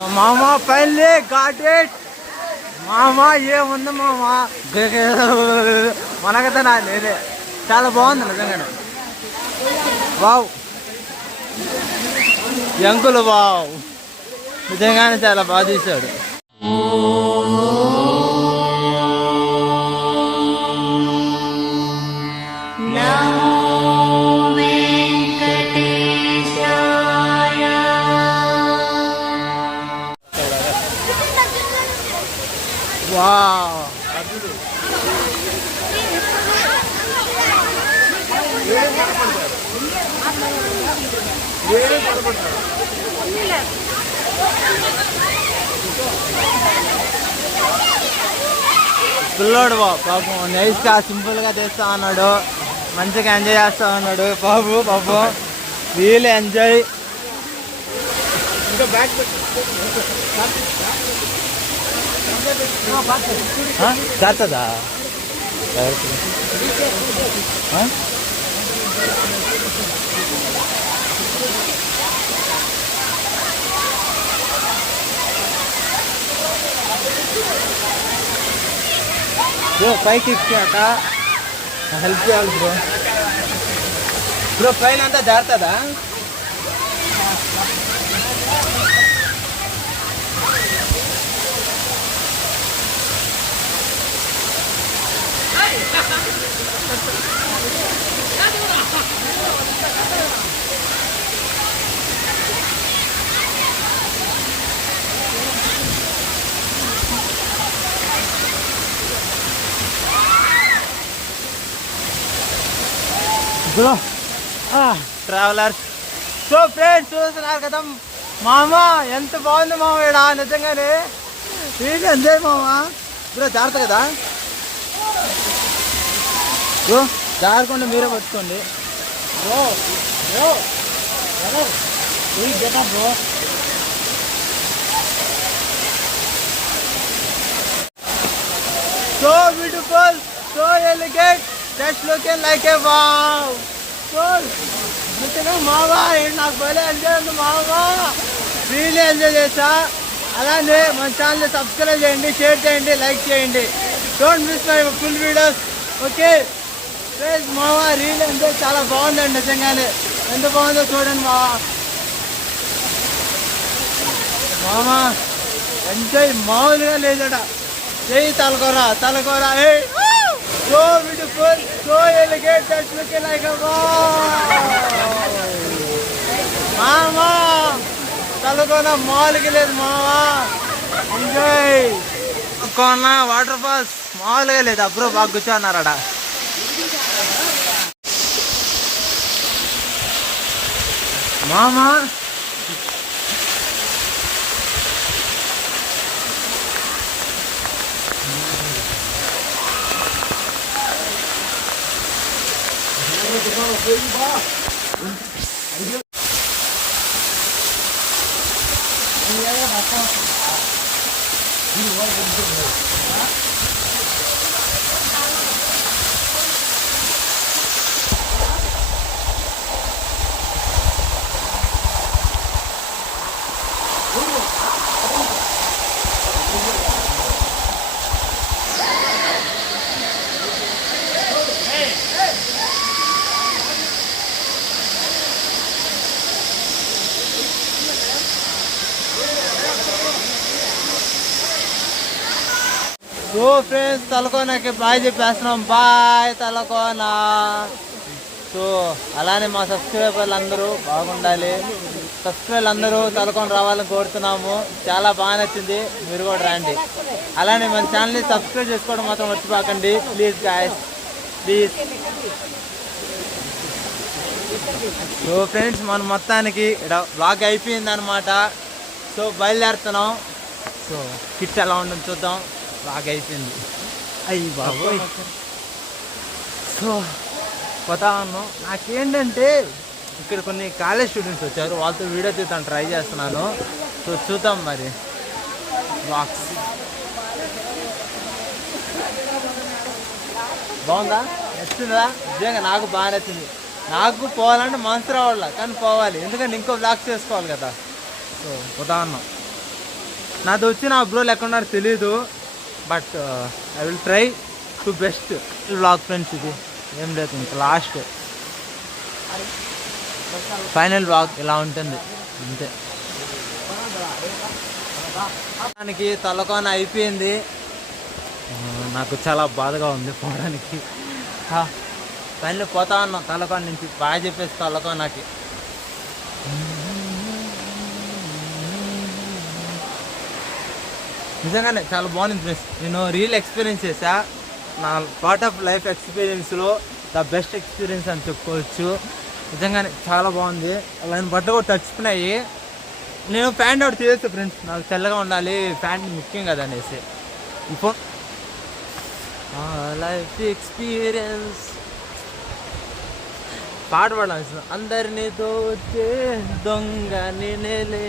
మామ పైన ఘాటెడ్ మామ ఏముంది మామ మనకైతే నా నేనే చాలా బాగుంది నిజంగానే. వావ్ అంకుల్ వావ్ నిజంగానే చాలా బాగా తీశాడు. వావ్ పిల్లోడు పాపం నైస్గా సింపుల్గా చేస్తా ఉన్నాడు, మంచిగా ఎంజాయ్ చేస్తా ఉన్నాడు బాబు. పాపం రియల్ ఎంజాయ్. జాతదా బ్రో పైకి ఎక్కాక హెల్ప్ చేయాలి బ్రో. బ్రో పైన అంతా జారుతుందా? Bro travellers. సో ఫ్రెండ్స్ చూస్తున్నారు కదా మామ, ఎంత బాగుంది మామ ఈడ నిజంగానే. ఏంటి ఎంజాయ్ మామ. బ్రో జాగ్రత్త కదా బ్రో, జాగ్రత్తగా మీరే పట్టుకోండి bro. Bro bro so beautiful, so elegant, just looking like ఏ వావ్. సో నిజంగా మావా నాకు భలే ఎంజాయ్ ఉంది మావా, రియల్లీ ఎంజాయ్ చేసా. అలానే మన ఛానల్ని సబ్స్క్రైబ్ చేయండి, షేర్ చేయండి, లైక్ చేయండి. Don't miss my full videos. Okay please మావా, రియల్ ఎంజాయ్ చాలా బాగుందండి నిజంగానే. ఎంత బాగుందో చూడండి మావా. మామా ఎంజాయ్ మామూలుగా లేదట. చేయి తలకొరా తలకొరా. So beautiful, so elegant, just looking like a wow. మామా తలకొన మామూలుగా లేదు మామా. ఎంజాయ్. కొన్న వాటర్ ఫాల్స్ మామూలుగా లేదు. అప్పుడు బాగా కూర్చోన్నారట మామా. సో ఫ్రెండ్స్ తలకోనకి బాయ్ చెప్పేస్తున్నాం. బాయ్ తలకోన. సో అలానే మా సబ్స్క్రైబర్లు అందరూ బాగుండాలి, సబ్స్క్రైబర్లు అందరూ తలకోన రావాలని కోరుతున్నాము. చాలా బాగా నచ్చింది, మీరు కూడా రండి. అలానే మన ఛానల్ని సబ్స్క్రైబ్ చేసుకోవడం మాత్రం మర్చిపోకండి please guys, please. So friends మన మొత్తానికి ఇక్కడ బ్లాగ్ అయిపోయింది అనమాట. సో బయలుదేరుతున్నాం. సో కిట్ ఎలా ఉండదు చూద్దాం. బాగా అయిపోయింది. అయ్యి బాబోయ్. సో పోతా ఉన్నాం. నాకేంటంటే ఇక్కడ కొన్ని కాలేజ్ స్టూడెంట్స్ వచ్చారు, వాళ్ళతో వీడియో తీద్దాం ట్రై చేస్తున్నాను. సో చూద్దాం మరి. బాక్స్ బాగుందా, నచ్చిందా? నిజంగా నాకు బాగా నచ్చింది. నాకు పోవాలంటే మనసు రావాల, కానీ పోవాలి, ఎందుకంటే ఇంకో బ్లాక్ చేసుకోవాలి కదా. సో పోతా ఉన్నాం. నాది వచ్చి నా బ్రో లేకుండా తెలియదు, but I will try to best vlog friends. ఇది ఏం లేదు, ఇంకా లాస్ట్ ఫైనల్ వ్లాగ్ ఇలా ఉంటుంది అంతే. దానికి తలకోన అయిపోయింది, నాకు చాలా బాధగా ఉంది పోవడానికి. ఫైనల్ పోతా ఉన్నాం తలకోన నుంచి, బాగా చెప్పేసి తలకోనకి. నిజంగానే చాలా బాగుంది ఫ్రెండ్స్. నేను రియల్ ఎక్స్పీరియన్స్ చేసా, నా పార్ట్ ఆఫ్ లైఫ్ ఎక్స్పీరియన్స్లో ద బెస్ట్ ఎక్స్పీరియన్స్ అని చెప్పుకోవచ్చు. నిజంగానే చాలా బాగుంది. అలాంటి బట్టలు కూడా తడిచిపోయినాయి. నేను ప్యాంట్ అవుట్ చేస్తాను ఫ్రెండ్స్, నాకు తెల్లగా ఉండాలి, ప్యాంట్ ముఖ్యం కదా అనేసి. ఇప్పుడు లైఫ్ ఎక్స్పీరియన్స్ పాట పాడాల్సిన. అందరినీ దోచే దొంగ నేనేలే,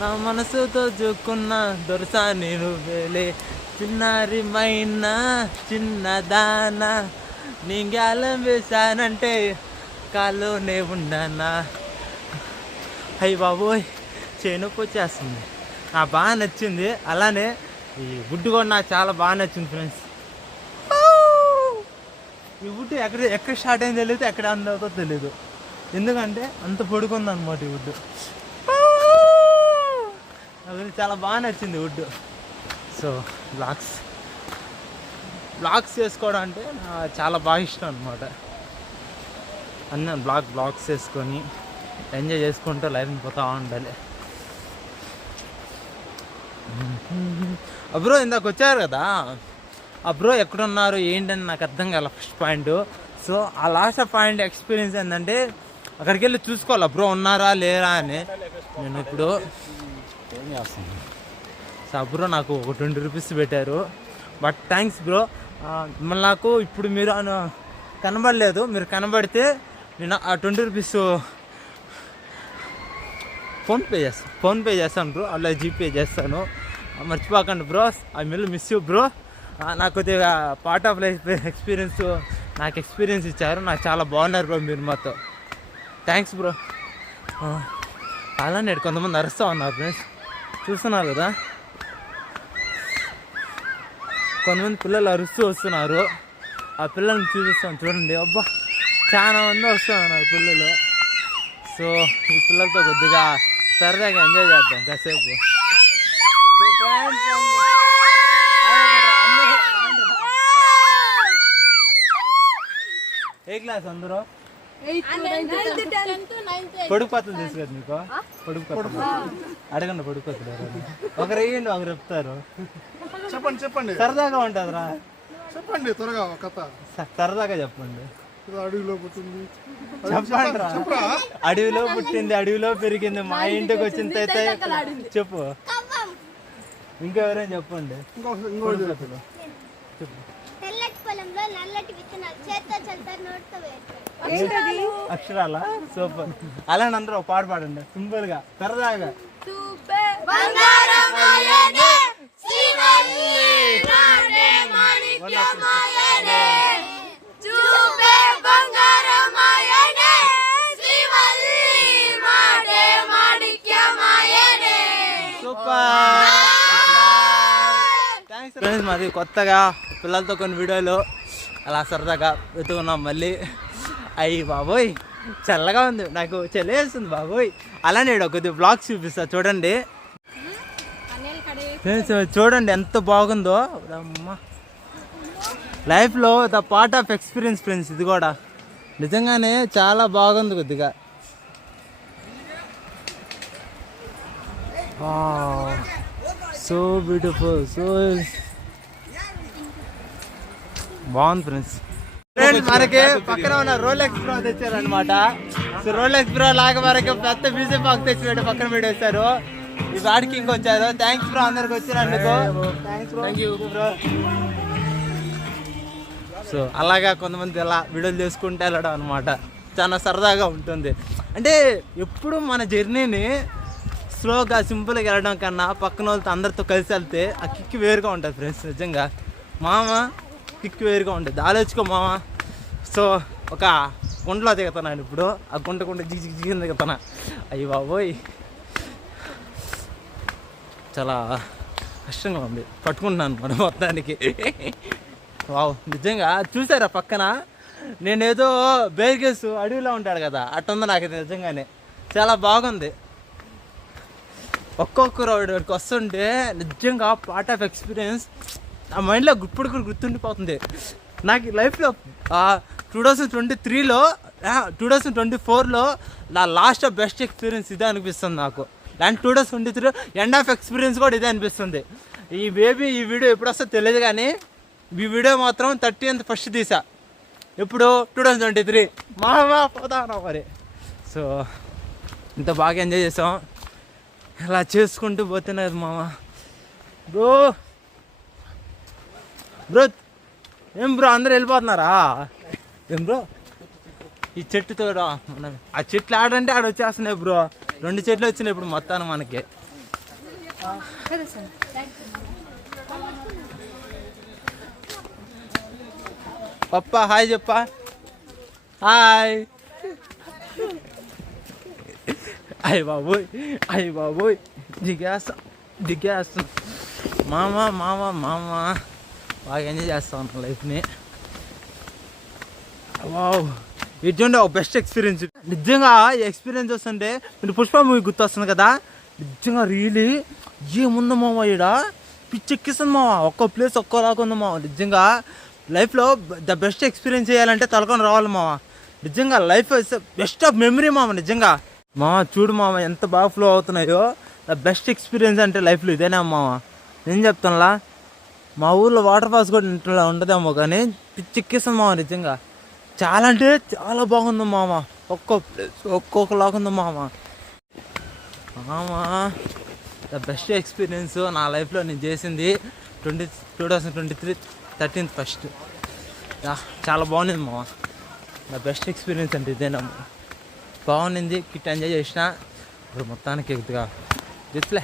నా మనసుతో చూకున్న దొరసా నేను వేలే, చిన్నారి మైనా చిన్నదానా, నీ గాలం వేశానంటే కాలోనే ఉండనా. అయ్యి బాబోయ్ చేనొప్పి వచ్చేస్తుంది. నాకు బాగా నచ్చింది. అలానే ఈ వుడ్ కూడా నాకు చాలా బాగా నచ్చింది ఫ్రెండ్స్. ఈ వుడ్ ఎక్కడ స్టార్ట్ అయింది తెలియదు, ఎక్కడ అందవుతో తెలీదు, ఎందుకంటే అంత పొడుకుంది అనమాట ఈ వుడ్. నాకు చాలా బాగా నచ్చింది వుడ్. సో బ్లాగ్స్ చేసుకోవడం అంటే నాకు చాలా బాగా ఇష్టం అనమాట. అన్నీ బ్లాగ్స్ చేసుకొని ఎంజాయ్ చేసుకుంటూ లైఫ్ని పోతూ ఉండాలి. బ్రో ఇందాక వచ్చారు కదా, బ్రో ఎక్కడున్నారు ఏంటని నాకు అర్థం కాల ఫస్ట్ పాయింట్. సో ఆ లాస్ట్ పాయింట్ ఎక్స్పీరియన్స్ ఏంటంటే అక్కడికి వెళ్ళి చూసుకోవాలి బ్రో ఉన్నారా లేరా అని. నేను ఇప్పుడు ఏం చేస్తాను. సో బ్రో నాకు ఒక 20 రూపీస్ పెట్టారు, బట్ థ్యాంక్స్ బ్రో. మళ్ళీ నాకు ఇప్పుడు మీరు కనబడలేదు, మీరు కనబడితే నేను ఆ 20 రూపీస్ ఫోన్పే చేస్తాను బ్రో, అలా జీపే చేస్తాను. మర్చిపోకండి bro. I will miss you bro. నాకు కొద్దిగా పార్ట్ ఆఫ్ లైఫ్ ఎక్స్పీరియన్స్, నాకు ఎక్స్పీరియన్స్ ఇచ్చారు. నాకు చాలా బాగున్నారు బ్రో మీరు మాతో. Thanks bro. అలానే కొంతమంది అరుస్తూ ఉన్నారు ఫ్రెండ్స్, చూస్తున్నారు కదా, కొంతమంది పిల్లలు అరుస్తూ వస్తున్నారు. ఆ పిల్లల్ని చూపిస్తాను చూడండి. అబ్బా చాలా మంది వస్తూ ఉన్నారు పిల్లలు. సో ఈ పిల్లలతో కొద్దిగా సరదాగా ఎంజాయ్ చేద్దాం కాసేపు. ఏ క్లాస్ అందరూ? పొడుగు పత్తులు తెలుసు కదా మీకు? పొడుగు పత్తులు అడగండి. పొడుగు పత్తులు ఒకరు వేయండి, ఒకరు చెప్తారు. చెప్పండి సరదాగా ఉంటుందిరా. చెప్పండి త్వరగా కథ సరదాగా చెప్పండి. అడవిలో పుట్టింది చెప్పండి. అడవిలో పుట్టింది, అడవిలో పెరిగింది, మా ఇంటికి వచ్చింది అయితే చెప్పు. ఇంకెవరైనా చెప్పండి. అక్షరాల సూపర్. అలానే అందరూ ఒక పాట పాడండి సింపుల్ గా సరదాగా. ఫ్రెండ్స్ మాది కొత్తగా పిల్లలతో కొన్ని వీడియోలు అలా సరదాగా వెతుకున్నాం మళ్ళీ. అయ్యి బాబోయ్ చల్లగా ఉంది, నాకు చల్లేస్తుంది బాబోయ్. అలానే కొద్దిగా బ్లాగ్స్ చూపిస్తా చూడండి ఫ్రెండ్స్. చూడండి ఎంత బాగుందో అమ్మ. లైఫ్లో the part of experience friends. ఇది కూడా నిజంగానే చాలా బాగుంది కొద్దిగా. సో బ్యూటిఫుల్, సో బాగుంది ఫ్రెండ్స్. మనకి పక్కన ఉన్న రోలెక్స్ బ్రో తెచ్చారనమాట. సో రోలెక్స్ బ్రో లాగా మనకి పెద్ద మ్యూజియం బాక్స్ తెచ్చి పెట్టి పక్కన పెట్టేస్తారు. ఈ వాడికి ఇంకొచ్చారు. థ్యాంక్స్ బ్రో అందరికి వచ్చినందుకు. బ్రో. సో అలాగా కొంతమంది ఇలా వీడియోలు చేసుకుంటే వెళ్ళడం అనమాట. చాలా సరదాగా ఉంటుంది. అంటే ఎప్పుడు మన జర్నీని స్లోగా సింపుల్గా వెళ్ళడం కన్నా పక్కన వాళ్ళతో అందరితో కలిసి వెళ్తే ఆ కిక్ వేరుగా ఉంటుంది ఫ్రెండ్స్. నిజంగా మామ కిక్ వేరుగా ఉంటుంది. ఆలోచుకో మామ. సో ఒక గుంటలో దిగుతున్నాను ఇప్పుడు. ఆ గుంట జిగి దిగుతున్నా. అయ్యి బాబోయ్ చాలా కష్టంగా ఉంది, పట్టుకుంటున్నాను మనం మొత్తానికి. వావ్, నిజంగా చూసారా పక్కన నేనేదో బేర్గేస్ అడవిలో ఉంటాడు కదా అట్టుంది నాకు నిజంగానే. చాలా బాగుంది. ఒక్కొక్కరు వాడికి వస్తుంటే నిజంగా పార్ట్ ఆఫ్ ఎక్స్పీరియన్స్ నా మైండ్లో ఇప్పుడు గుర్తుండిపోతుంది. నాకు లైఫ్లో 2023లో 2024లో నా లాస్ట్ ఆఫ్ బెస్ట్ ఎక్స్పీరియన్స్ ఇదే అనిపిస్తుంది నాకు. అండ్ 2023 ఎండ్ ఆఫ్ ఎక్స్పీరియన్స్ కూడా ఇదే అనిపిస్తుంది. ఈ వీడియో ఎప్పుడు వస్తుందో తెలియదు కానీ ఈ వీడియో మాత్రం 30th ఫస్ట్ తీసా. ఇప్పుడు 2023 పోతాను మరి. సో ఇంత బాగా ఎంజాయ్ చేసాం. ఇలా చేసుకుంటూ పోతేనే కదా మామ. బ్రో ఏం బ్రో అందరూ వెళ్ళిపోతున్నారా ఏం బ్రో? ఈ చెట్టుతో మనం ఆ చెట్లు ఆడంటే ఆడ వచ్చేస్తున్నాయి బ్రో. 2 చెట్లు వచ్చినాయి ఇప్పుడు మొత్తాన్ని మనకి. పప్పా హాయ్ చెప్పా. హాయ్. అయ్య బాబోయ్ దిగేస్తాం మామ బాగా ఎంజాయ్ చేస్తాం లైఫ్ని. వావ్, ఇటువంటి ఒక బెస్ట్ ఎక్స్పీరియన్స్. నిజంగా ఈ ఎక్స్పీరియన్స్ వస్తుంటే మీరు పుష్ప మూవీ గుర్తొస్తుంది కదా, నిజంగా రియలీ ఏముంది మామ ఈడ పిచ్చెక్కిస్తుంది మామ. ఒక్కో ప్లేస్ ఒక్కోలాగా ఉంది మామ. నిజంగా లైఫ్లో ద బెస్ట్ ఎక్స్పీరియన్స్ చేయాలంటే తలకొని రావాలి మామ. నిజంగా లైఫ్ బెస్ట్ ఆఫ్ మెమరీ మామ. నిజంగా మామ చూడు మామ ఎంత బాగా ఫ్లో అవుతున్నాయో. ద బెస్ట్ ఎక్స్పీరియన్స్ అంటే లైఫ్లో ఇదేనా మామ. నేను చెప్తానులా, మా ఊర్లో వాటర్ ఫాల్స్ కూడా ఇంట్లో ఉండదేమో కానీ పిచ్చెక్కిస్తుంది మామ. నిజంగా చాలా అంటే చాలా బాగుంది మామ. ఒక్కో ప్లేస్ ఒక్కొక్కలాగా ఉంది మామ. ద బెస్ట్ ఎక్స్పీరియన్స్ నా లైఫ్లో నేను చేసింది 2023 13th ఫస్ట్. చాలా బాగుంది మామ. నా బెస్ట్ ఎక్స్పీరియన్స్ అంటే ఇదేనా. బాగుంది, కిట్ ఎంజాయ్ చేసిన. ఇప్పుడు మొత్తానికి ఎదుగా డిస్ప్లే